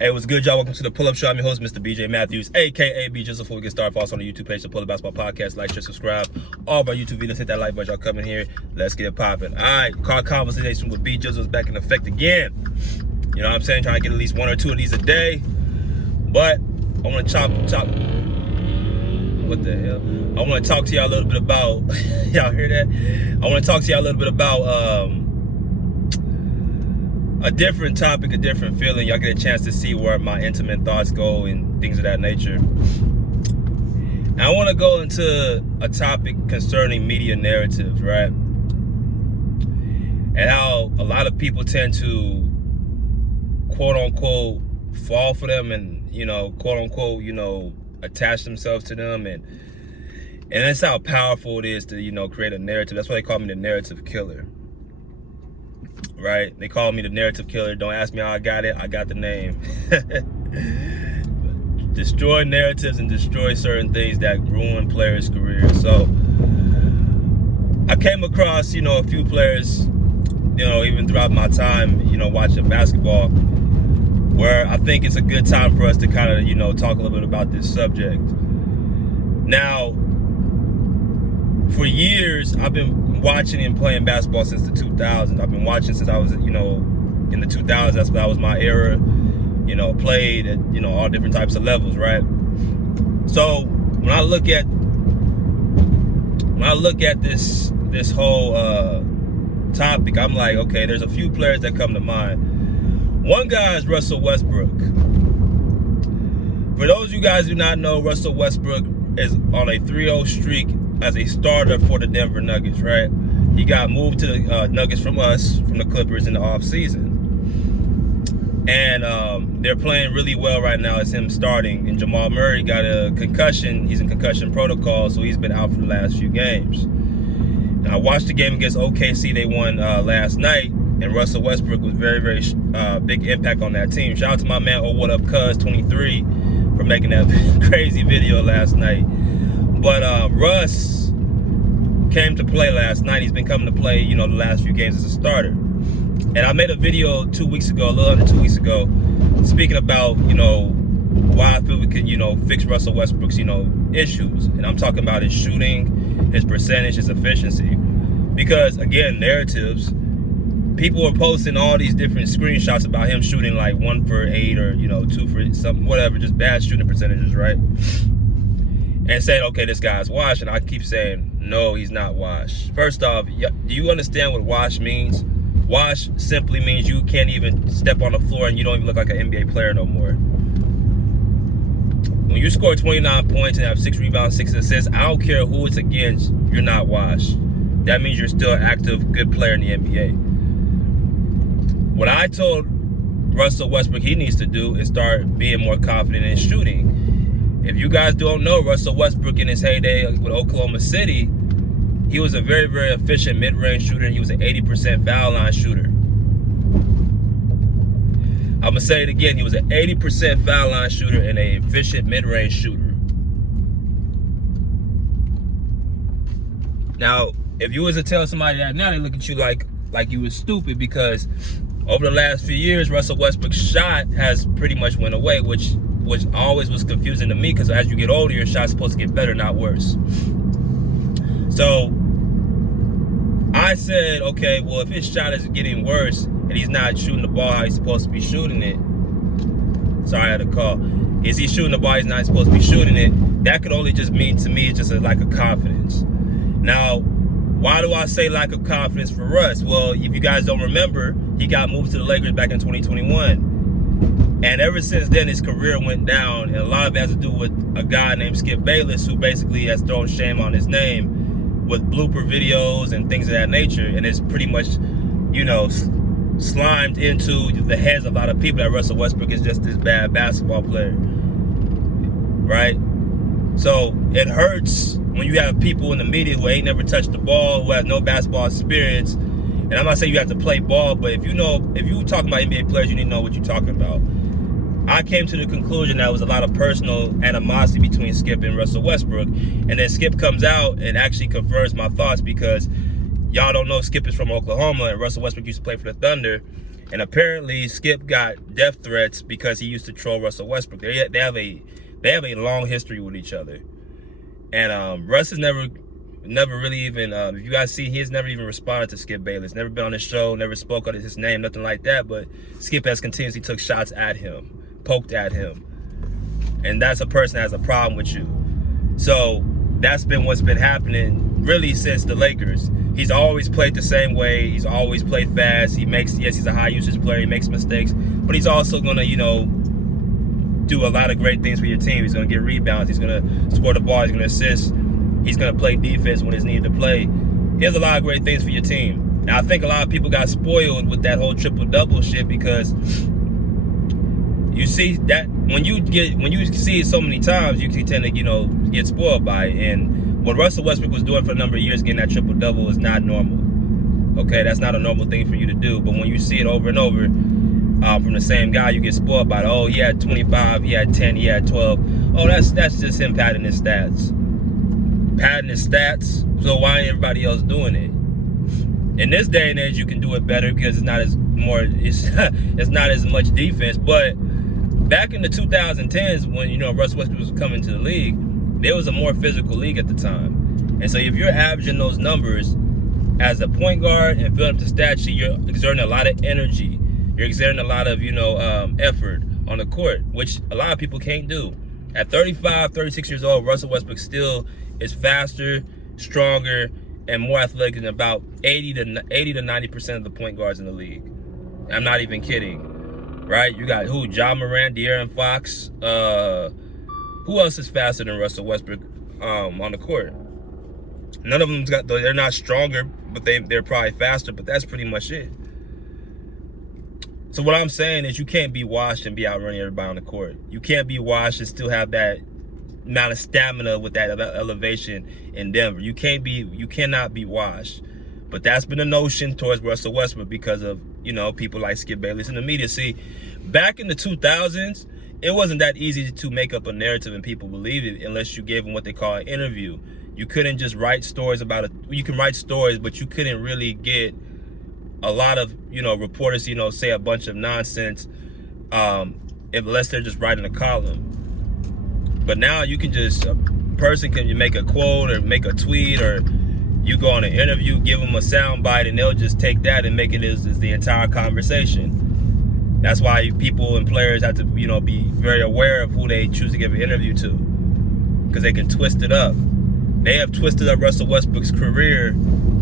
Hey, what's good, y'all? Welcome to the Pull Up Show. I'm your host, Mr. BJ Matthews, aka B. Just before we get started, follow us on the YouTube page, the Pull Up Basketball Podcast. Like, share, subscribe. All of our YouTube videos, hit that like button. Y'all coming here. Let's get it popping. All right, car conversation with B. Jizzle is back in effect again. You know what I'm saying? Trying to get at least one or two of these a day. But I want to chop. What the hell? I want to talk to y'all a little bit about. Y'all hear that? I want to talk to y'all a little bit about a different topic, a different feeling. Y'all get a chance to see where my intimate thoughts go and things of that nature. And I want to go into a topic concerning media narratives, right? And how a lot of people tend to quote unquote fall for them and, you know, quote unquote, you know, attach themselves to them. And that's how powerful it is to, you know, create a narrative. That's why they call me the narrative killer. Right? They call me the narrative killer. Don't ask me how I got it. I got the name. Destroy narratives and destroy certain things that ruin players' careers. So I came across, you know, a few players, you know, even throughout my time, you know, watching basketball, where I think it's a good time for us to kind of, you know, talk a little bit about this subject. Now, for years, I've been watching and playing basketball since the 2000s. I've been watching since I was, you know, in the 2000s. That was my era. You know, played at, you know, all different types of levels, right? So when I look at this whole topic, I'm like, okay, there's a few players that come to mind. One guy is Russell Westbrook. For those of you guys who do not know, Russell Westbrook is on a 3-0 streak as a starter for the Denver Nuggets, right? He got moved to the Nuggets from the Clippers in the offseason. And they're playing really well right now. It's him starting. And Jamal Murray got a concussion. He's in concussion protocol, so he's been out for the last few games. And I watched the game against OKC. They won last night. And Russell Westbrook was very, very big impact on that team. Shout out to my man, Oh What Up Cuz 23, for making that crazy video last night. But Russ came to play last night. He's been coming to play, you know, the last few games as a starter. And I made a video 2 weeks ago, a little under 2 weeks ago, speaking about, you know, why I feel we can, you know, fix Russell Westbrook's, you know, issues. And I'm talking about his shooting, his percentage, his efficiency. Because, again, narratives, people are posting all these different screenshots about him shooting like 1 for 8 or, you know, 2 for something, whatever, just bad shooting percentages, right? And saying, okay, this guy's washed. And I keep saying, no, he's not washed. First off, do you understand what wash means? Wash simply means you can't even step on the floor and you don't even look like an NBA player no more. When you score 29 points and have 6 rebounds, 6 assists, I don't care who it's against, you're not washed. That means you're still an active, good player in the NBA. What I told Russell Westbrook he needs to do is start being more confident in shooting. If you guys don't know, Russell Westbrook in his heyday with Oklahoma City, he was a very, very efficient mid-range shooter. He was an 80% foul line shooter. I'm going to say it again. He was an 80% foul line shooter and an efficient mid-range shooter. Now, if you was to tell somebody that now, they look at you like you was stupid, because over the last few years, Russell Westbrook's shot has pretty much went away, which always was confusing to me, because as you get older, your shot's supposed to get better, not worse. So I said, okay, well, if his shot is getting worse and he's not shooting the ball how he's supposed to be shooting it, sorry, I had a call. Is he shooting the ball he's not supposed to be shooting it? That could only just mean to me it's just a lack of confidence. Now, why do I say lack of confidence for Russ? Well, if you guys don't remember, he got moved to the Lakers back in 2021. And ever since then, his career went down. And a lot of it has to do with a guy named Skip Bayless, who basically has thrown shame on his name with blooper videos and things of that nature. And it's pretty much, you know, slimed into the heads of a lot of people that Russell Westbrook is just this bad basketball player, right? So it hurts when you have people in the media who ain't never touched the ball, who have no basketball experience. And I'm not saying you have to play ball, but if you talking about NBA players, you need to know what you're talking about. I came to the conclusion that there was a lot of personal animosity between Skip and Russell Westbrook. And then Skip comes out and actually confirms my thoughts, because y'all don't know Skip is from Oklahoma and Russell Westbrook used to play for the Thunder. And apparently Skip got death threats because he used to troll Russell Westbrook. They have a long history with each other. And Russ has never really even, if you guys see, he has never even responded to Skip Bayless. Never been on his show, never spoke out his name, nothing like that. But Skip has continuously took shots at him, poked at him. And that's a person that has a problem with you. So that's been what's been happening really since the Lakers. He's always played the same way. He's always played fast. He's a high usage player. He makes mistakes. But he's also going to, do a lot of great things for your team. He's going to get rebounds. He's going to score the ball. He's going to assist. He's going to play defense when it's needed to play. He has a lot of great things for your team. Now, I think a lot of people got spoiled with that whole triple-double shit because you see that when you see it so many times, you can tend to, get spoiled by it. And what Russell Westbrook was doing for a number of years, getting that triple-double, is not normal. Okay, that's not a normal thing for you to do. But when you see it over and over from the same guy, you get spoiled by it. Oh, he had 25, he had 10, he had 12. Oh, that's just him padding his stats. So why ain't everybody else doing it? In this day and age, you can do it better because it's not as much defense. But back in the 2010s, when Russ Westbrook was coming to the league, there was a more physical league at the time. And so if you're averaging those numbers as a point guard and filling up the stat sheet, you're exerting a lot of energy. You're exerting a lot of effort on the court, which a lot of people can't do. At 35, 36 years old, Russell Westbrook still is faster, stronger, and more athletic than about 80 to 90% of the point guards in the league. I'm not even kidding, right? You got who? Ja Morant, De'Aaron Fox. Who else is faster than Russell Westbrook on the court? None of them they're not stronger, but they're probably faster. But that's pretty much it. So what I'm saying is you can't be washed and be outrunning everybody on the court. You can't be washed and still have that amount of stamina with that elevation in Denver. You cannot be washed. But that's been a notion towards Russell Westbrook because of, people like Skip Bayless in the media. See, back in the 2000s, it wasn't that easy to make up a narrative and people believe it unless you gave them what they call an interview. You couldn't just write stories about it. You can write stories, but you couldn't really get a lot of, reporters, say a bunch of nonsense unless they're just writing a column. But now you can a person can make a quote or make a tweet, or you go on an interview, give them a sound bite, and they'll just take that and make it as the entire conversation. That's why people and players have to, be very aware of who they choose to give an interview to, because they can twist it up. They have twisted up Russell Westbrook's career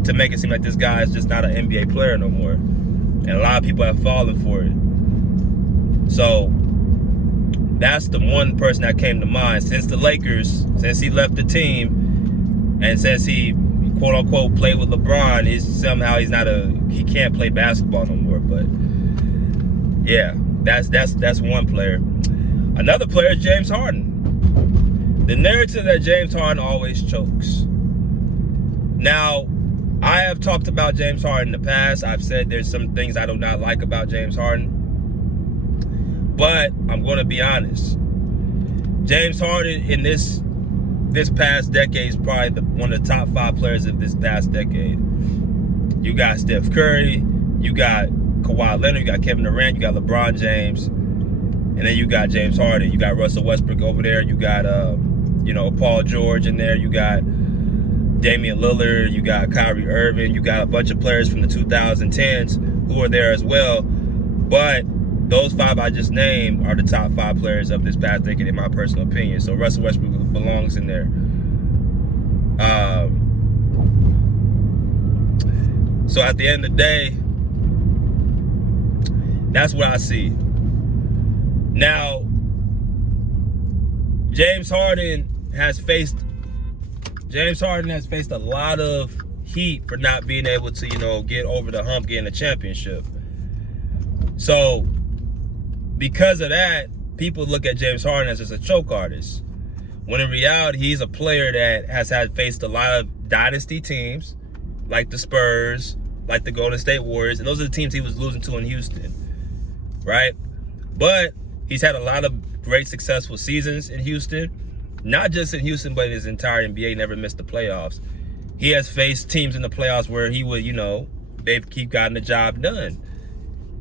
to make it seem like this guy is just not an NBA player no more. And a lot of people have fallen for it. So that's the one person that came to mind since the Lakers, since he left the team, and since he quote unquote played with LeBron, he can't play basketball no more. But yeah, that's one player. Another player is James Harden. The narrative that James Harden always chokes. Now, I have talked about James Harden in the past. I've said there's some things I do not like about James Harden. But I'm going to be honest. James Harden in this past decade is probably one of the top 5 players of this past decade. You got Steph Curry, you got Kawhi Leonard, you got Kevin Durant, you got LeBron James, and then you got James Harden. You got Russell Westbrook over there. You got Paul George in there. You got Damian Lillard, you got Kyrie Irving, you got a bunch of players from the 2010s who are there as well. But those 5 I just named are the top 5 players of this past decade in my personal opinion. So Russell Westbrook belongs in there. So at the end of the day, that's what I see. Now, James Harden has faced a lot of heat for not being able to, get over the hump, getting a championship. So, because of that, people look at James Harden as just a choke artist. When in reality, he's a player that has faced a lot of dynasty teams, like the Spurs, like the Golden State Warriors, and those are the teams he was losing to in Houston, right? But he's had a lot of great successful seasons in Houston. Not just in Houston, but in his entire NBA, never missed the playoffs. He has faced teams in the playoffs where he would, they've keep gotten the job done.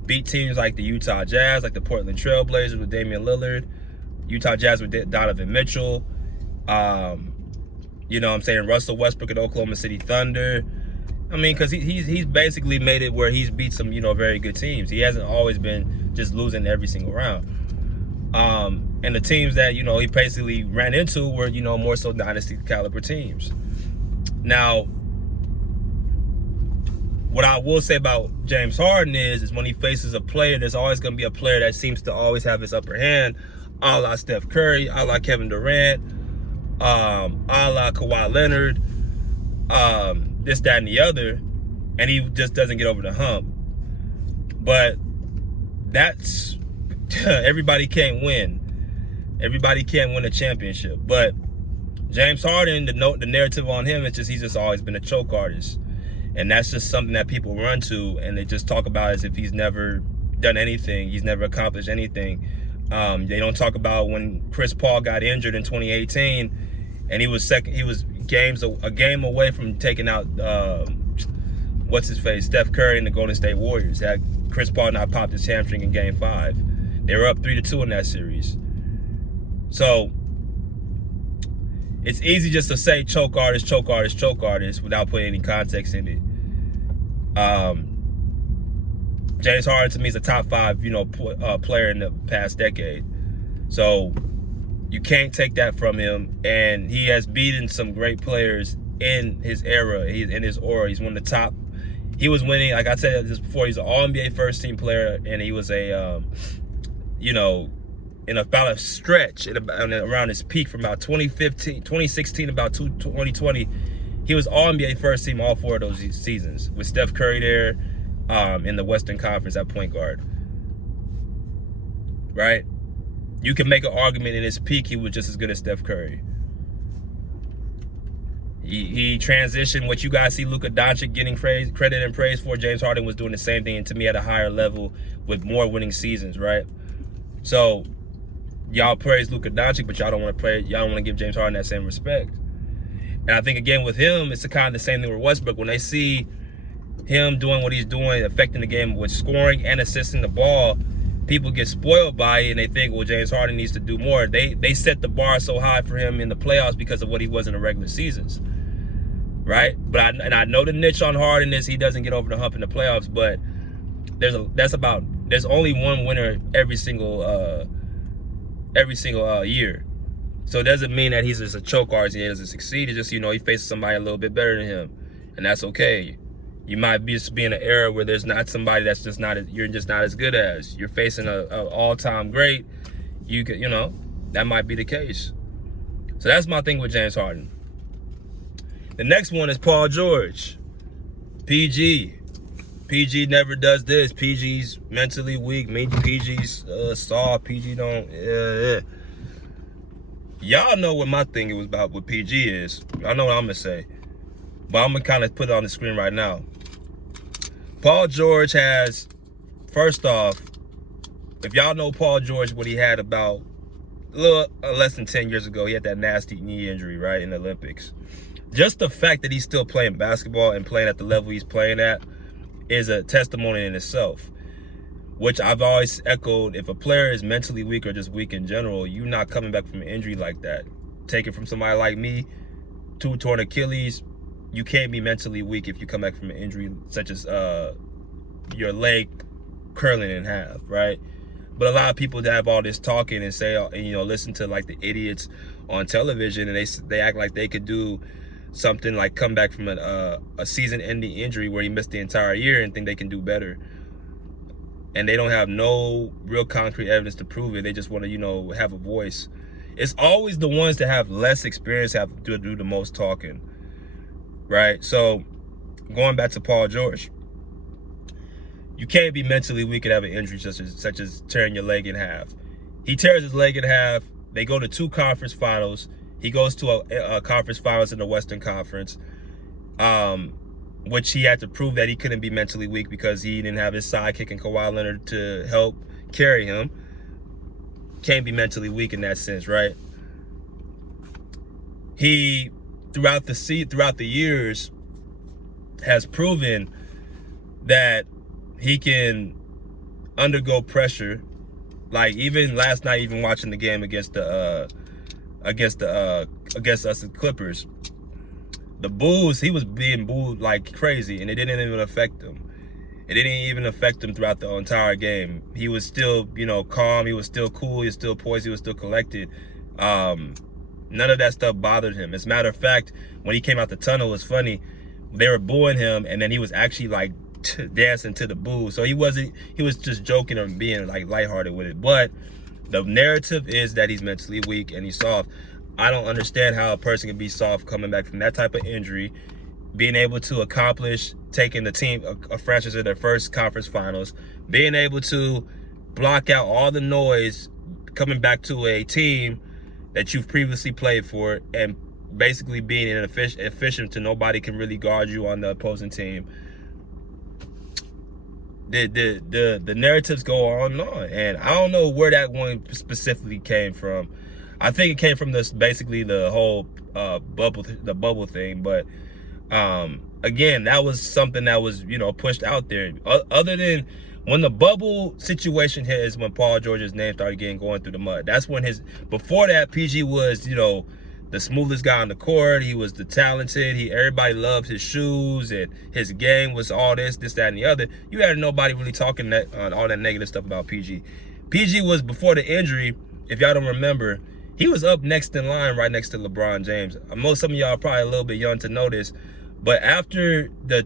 beat teams like the Utah Jazz, like the Portland Trailblazers with Damian Lillard, Utah Jazz with Donovan Mitchell, you know what I'm saying, Russell Westbrook at Oklahoma City Thunder. I mean, because he's basically made it where he's beat some, you know, very good teams. He hasn't always been just losing every single round. And the teams that, you know, he basically ran into were, you know, more so dynasty caliber teams. Now, what I will say about James Harden is when he faces a player, there's always going to be a player that seems to always have his upper hand, a la Steph Curry, a la Kevin Durant, a la Kawhi Leonard, this, that, and the other, and he just doesn't get over the hump. But that's, everybody can't win. Everybody can't win a championship. But James Harden, the narrative on him is just he's just always been a choke artist. And that's just something that people run to, and they just talk about as if he's never done anything. He's never accomplished anything. They don't talk about when Chris Paul got injured in 2018, and he was second. He was a game away from taking out what's his face, Steph Curry and the Golden State Warriors. Had Chris Paul not popped his hamstring in Game 5, they were up 3-2 in that series. So it's easy just to say choke artist, choke artist, choke artist without putting any context in it. James Harden to me is a top 5, you know, player in the past decade. So you can't take that from him, and he has beaten some great players in his era. He's in his aura. He's one of the top. He was winning, like I said this before, he's an All-NBA first-team player, and he was a, you know, in about a stretch around his peak from about 2016, about 2020, he was All-NBA first team all 4 of those seasons with Steph Curry there in the Western Conference at point guard. Right? You can make an argument in his peak he was just as good as Steph Curry. He transitioned. What you guys see Luka Doncic getting credit and praise for, James Harden was doing the same thing, and to me at a higher level with more winning seasons, right? So y'all praise Luka Doncic, but y'all don't want to give James Harden that same respect. And I think, again, with him, it's kind of the same thing with Westbrook. When they see him doing what he's doing, affecting the game with scoring and assisting the ball, people get spoiled by it, and they think, well, James Harden needs to do more. They set the bar so high for him in the playoffs because of what he was in the regular seasons, right? But I know the niche on Harden is he doesn't get over the hump in the playoffs, but there's only one winner every single year. So it doesn't mean that he's just a choke artist and he doesn't succeed. It's just, you know, he faces somebody a little bit better than him, and that's okay. You might just be in an era where there's not somebody that's just you're just not as good as. You're facing a all-time great. You know, that might be the case. So that's my thing with James Harden. The next one is Paul George. PG never does this. PG's mentally weak. PG's soft. PG don't. Y'all know what my thing was about what PG is. I know what I'm going to say. But I'm going to kind of put it on the screen right now. Paul George has, first off, if y'all know Paul George, what he had about a little less than 10 years ago, he had that nasty knee injury, right, in the Olympics. Just the fact that he's still playing basketball and playing at the level he's playing at is a testimony in itself, which I've always echoed. If a player is mentally weak or just weak in general, you're not coming back from an injury like that. Take it from somebody like me, 2 torn Achilles. You can't be mentally weak if you come back from an injury such as your leg curling in half, right? But a lot of people that have all this talking and say, you know, listen to like the idiots on television, and they act like they could do something like come back from a season-ending injury where he missed the entire year and think they can do better. And they don't have no real concrete evidence to prove it. They just want to, you know, have a voice. It's always the ones that have less experience have to do the most talking, right? So going back to Paul George, you can't be mentally weak and have an injury such as tearing your leg in half. He tears his leg in half. They go to 2 conference finals. He goes to a conference finals in the Western Conference, which he had to prove that he couldn't be mentally weak because he didn't have his sidekick and Kawhi Leonard to help carry him. Can't be mentally weak in that sense, right? He, throughout the years, has proven that he can undergo pressure. Like even last night, even watching the game against us, the Clippers, the boos, he was being booed like crazy, and it didn't even affect him. It didn't even affect him throughout the entire game. He was still, you know, calm. He was still cool. He was still poised. He was still collected. None of that stuff bothered him. As a matter of fact, when he came out the tunnel, it was funny. They were booing him, and then he was actually like dancing to the boo. So he was just joking or being like lighthearted with it. But the narrative is that he's mentally weak and he's soft. I don't understand how a person can be soft coming back from that type of injury, being able to accomplish taking the team, a franchise to their first conference finals, being able to block out all the noise coming back to a team that you've previously played for, and basically being inefficient to nobody can really guard you on the opposing team. The narratives go on and on, and I don't know where that one specifically came from. I think it came from basically the whole bubble thing, but again, that was something that was, you know, pushed out there. Other than when the bubble situation hit is when Paul George's name started going through the mud. That's when before that, PG was, you know, the smoothest guy on the court. He was the talented. Everybody loved his shoes, and his game was all this, that, and the other. You had nobody really talking all that negative stuff about PG. PG was, before the injury, if y'all don't remember, he was up next in line right next to LeBron James. Some of y'all are probably a little bit young to know this, but after the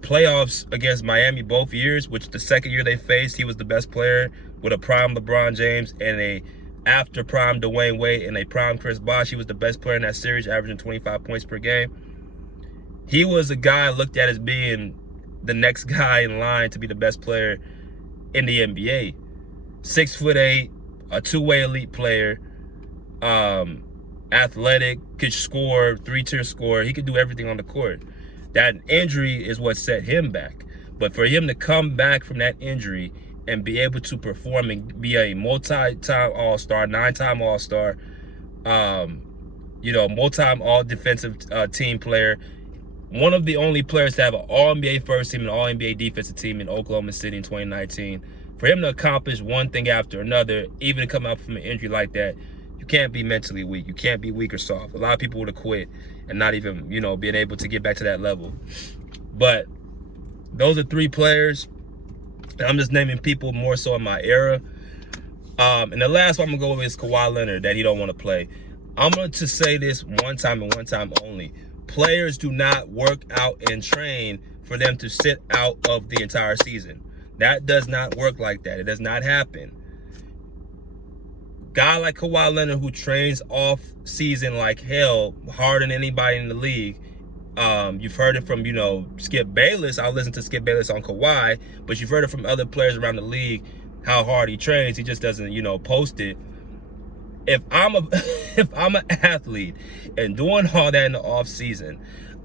playoffs against Miami both years, which the second year they faced, he was the best player with a prime LeBron James and a after prime Dwayne Wade and a prime Chris Bosh. He was the best player in that series, averaging 25 points per game. He was a guy looked at as being the next guy in line to be the best player in the NBA. 6'8", a two-way elite player, athletic, could score, three-tier scorer. He could do everything on the court. That injury is what set him back. But for him to come back from that injury and be able to perform and be a multi-time All-Star, 9-time All-Star, you know, multi-time all-defensive team player, one of the only players to have an All-NBA first team and All-NBA defensive team in Oklahoma City in 2019. For him to accomplish one thing after another, even to come out from an injury like that, you can't be mentally weak. You can't be weak or soft. A lot of people would have quit and not even, you know, being able to get back to that level. But those are three players. And I'm just naming people more so in my era. And the last one I'm going to go with is Kawhi Leonard, that he don't want to play. I'm going to say this one time and one time only. Players do not work out and train for them to sit out of the entire season. That does not work like that. It does not happen. Guy like Kawhi Leonard, who trains off season like hell, harder than anybody in the league. You've heard it from, you know, Skip Bayless. I'll listen to Skip Bayless on Kawhi, but you've heard it from other players around the league, how hard he trains. He just doesn't, you know, post it. If I'm an athlete and doing all that in the off season,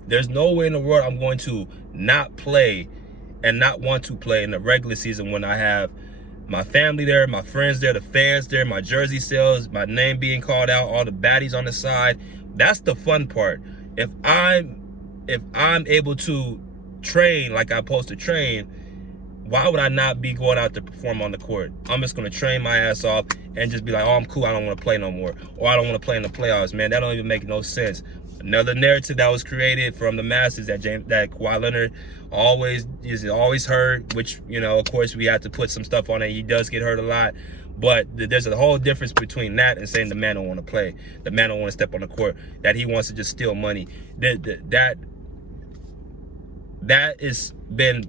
there's no way in the world I'm going to not play and not want to play in the regular season when I have my family there, my friends there, the fans there, my jersey sales, my name being called out, all the baddies on the side. That's the fun part. If I'm able to train like I'm supposed to train, why would I not be going out to perform on the court? I'm just going to train my ass off and just be like, oh, I'm cool, I don't want to play no more. Or I don't want to play in the playoffs, man. That don't even make no sense. Another narrative that was created from the masses that Kawhi Leonard is always hurt, which, you know, of course we have to put some stuff on it. He does get hurt a lot. But there's a whole difference between that and saying the man don't want to play. The man don't want to step on the court. That he wants to just steal money. That has been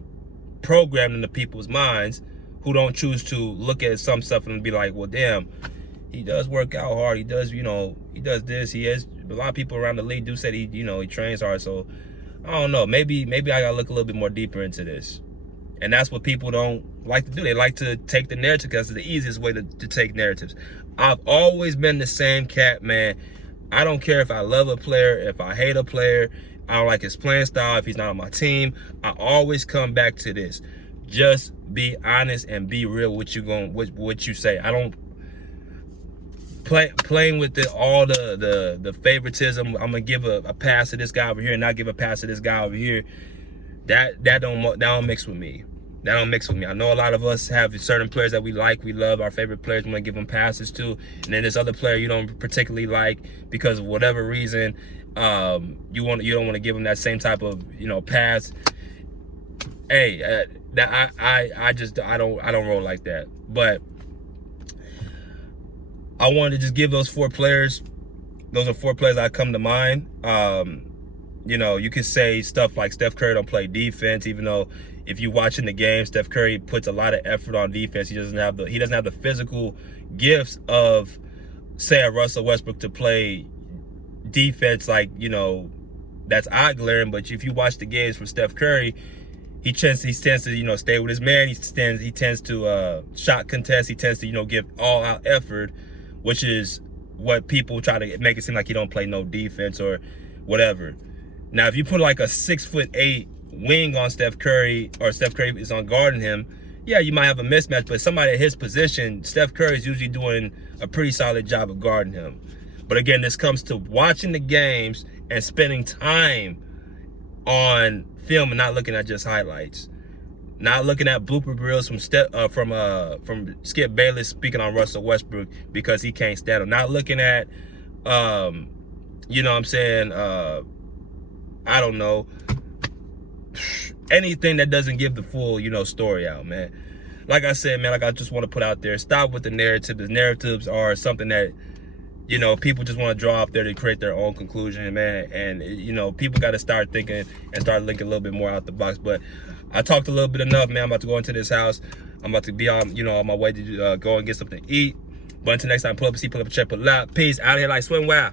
programmed into people's minds who don't choose to look at some stuff and be like, well, damn, he does work out hard. He does, you know, he does this. He is. A lot of people around the league do say he trains hard. So I don't know. Maybe I gotta look a little bit more deeper into this. And that's what people don't like to do. They like to take the narrative because it's the easiest way to take narratives. I've always been the same cat, man. I don't care if I love a player, if I hate a player, I don't like his playing style, if he's not on my team. I always come back to this. Just be honest and be real with what you say. I don't playing with all the favoritism. I'm gonna give a pass to this guy over here and not give a pass to this guy over here. That don't mix with me. That don't mix with me. I know a lot of us have certain players that we like, we love, our favorite players, we want to give them passes to, and then this other player you don't particularly like because of whatever reason, you don't want to give them that same type of pass. Hey, I don't roll like that. But I wanted to just give those 4 players. Those are 4 players that come to mind. You could say stuff like Steph Curry don't play defense, even though if you're watching the game, Steph Curry puts a lot of effort on defense. He doesn't have the physical gifts of, say, a Russell Westbrook to play defense like, that's eye-glaring. But if you watch the games from Steph Curry, he tends to stay with his man. He tends to shot contest. He tends to give all-out effort, which is what people try to make it seem like he don't play no defense or whatever. Now, if you put like a 6'8" wing on Steph Curry, or Steph Curry is on guarding him, yeah, you might have a mismatch, but somebody at his position, Steph Curry is usually doing a pretty solid job of guarding him. But again, this comes to watching the games and spending time on film and not looking at just highlights. Not looking at blooper reels from Skip Bayless speaking on Russell Westbrook because he can't stand him. Not looking at, I don't know, anything that doesn't give the full, story out, man. Like I said, man, I just want to put out there, stop with the narrative. The narratives are something that, people just want to draw up there to create their own conclusion, man. And, people got to start thinking and start thinking a little bit more out the box. But I talked a little bit enough, man. I'm about to go into this house. I'm about to be on, on my way to go and get something to eat. But until next time, pull up a seat, pull up a chair, pull up. Peace. Out of here like swim well.